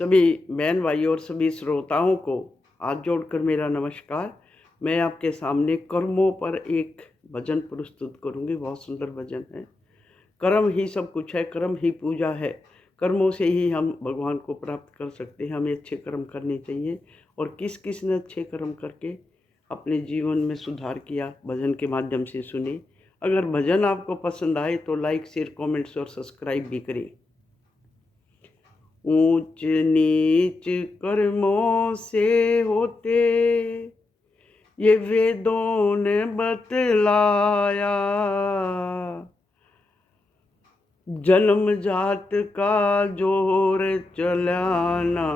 सभी बहन भाई और सभी श्रोताओं को हाथ जोड़कर मेरा नमस्कार। मैं आपके सामने कर्मों पर एक भजन प्रस्तुत करूंगी। बहुत सुंदर भजन है। कर्म ही सब कुछ है, कर्म ही पूजा है। कर्मों से ही हम भगवान को प्राप्त कर सकते हैं। हमें अच्छे कर्म करने चाहिए। और किस किस ने अच्छे कर्म करके अपने जीवन में सुधार किया, भजन के माध्यम से सुने। अगर भजन आपको पसंद आए तो लाइक, शेयर, कमेंट्स और सब्सक्राइब भी करें। ऊंच नीच कर्मों से होते ये वेदों ने बतलाया। जन्म जात का जोर चलाना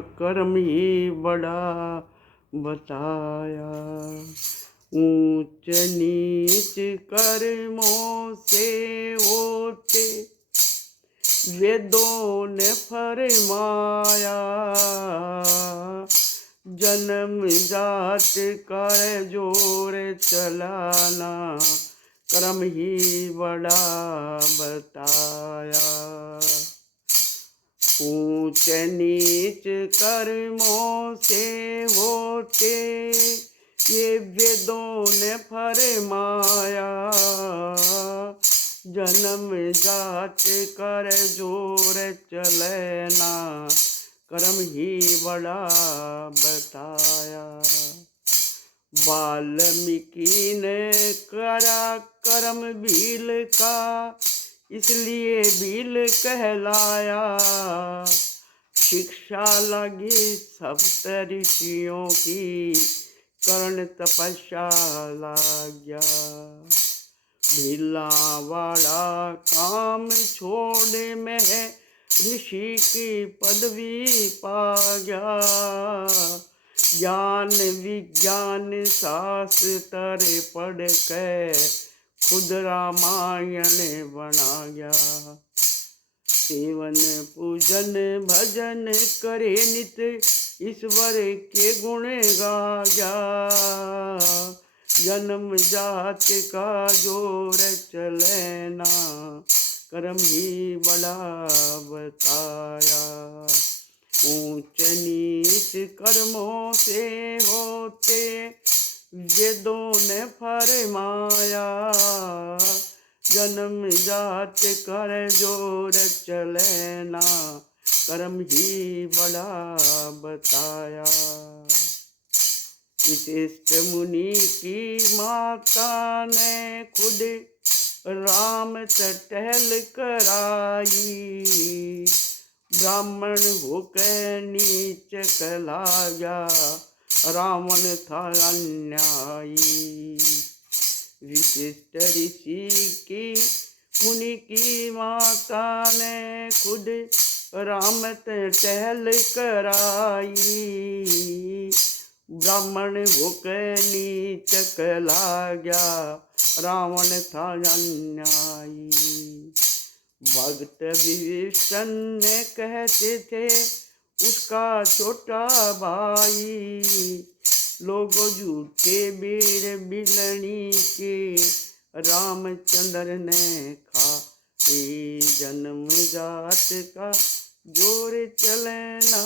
कर्म ही बड़ा बताया। ऊंच नीच कर्मों से होते वेदों ने फरमाया। जन्म जात कर जोर चलाना कर्म ही बड़ा बताया। ऊंच नीच कर्मों से होते ये वेदों ने फरमाया। जन्म जात कर जोर चलना कर्म ही बड़ा बताया। वाल्मीकि ने करा कर्म भील का इसलिए भील कहलाया। शिक्षा लगी सप्त ऋषियों की कर्ण तपस्या लाग्या। भीला वाला काम छोड़े में ऋषि की पदवी पा गया। ज्ञान विज्ञान शास्त्र पढ़ के खुद रामायण बना गया। सेवन पूजन भजन करे नित ईश्वर के गुण गा गया। जन्म जात का जोर चलना कर्म ही बड़ा बताया। ऊंच नीच कर्मों से होते वेदों ने फरमाया। जन्म जात कर जोर चलना कर्म ही बड़ा बताया। विशिष्ट मुनि की माता ने खुद राम से टहल कराई। ब्राह्मण होकर नीच कहलाया रावण था अन्यायी। विशिष्ट ऋषि की मुनि की माता ने खुद राम से टहल कराई। ब्राह्मण होकर नीच कहलाया रावण था अन्यायी। भक्त विभीषण ने कहते थे उसका छोटा भाई। लोग झूठे वीर बिलनी के रामचंद्र ने खा। जन्म जात का जोर चलना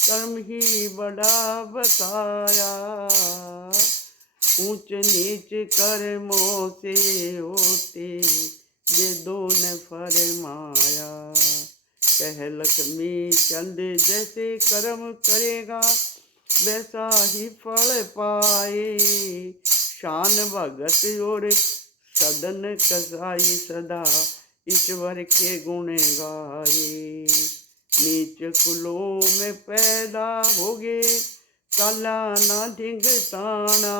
कर्म ही बड़ा बताया। ऊंच नीच कर्मों से होते वेदों ने फरमाया। कह लक्ष्मी चंद जैसे कर्म करेगा वैसा ही फल पाए। शान भगत और सदन कसाई सदा ईश्वर के गुण गाए। नीच कुलों में पैदा होगे काला ना ढिंग ताना।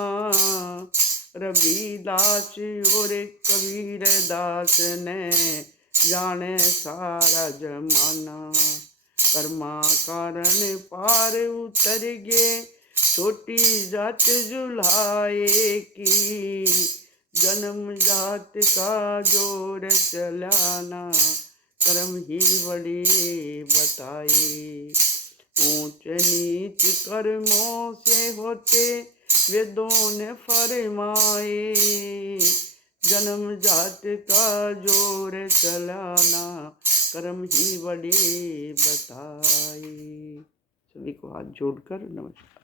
रविदास और कबीर दास ने जाने सारा जमाना। कर्मा कारण पार उतर गए छोटी जात जुलाए की। जन्म जात का जोर चलाना कर्म ही बड़ी बताई। ऊंच नीच कर्मों से होते वेदों ने फरमाए। जन्म जात का जोर चलाना, कर्म ही बड़े बताए। सभी को हाथ जोड़कर नमस्कार।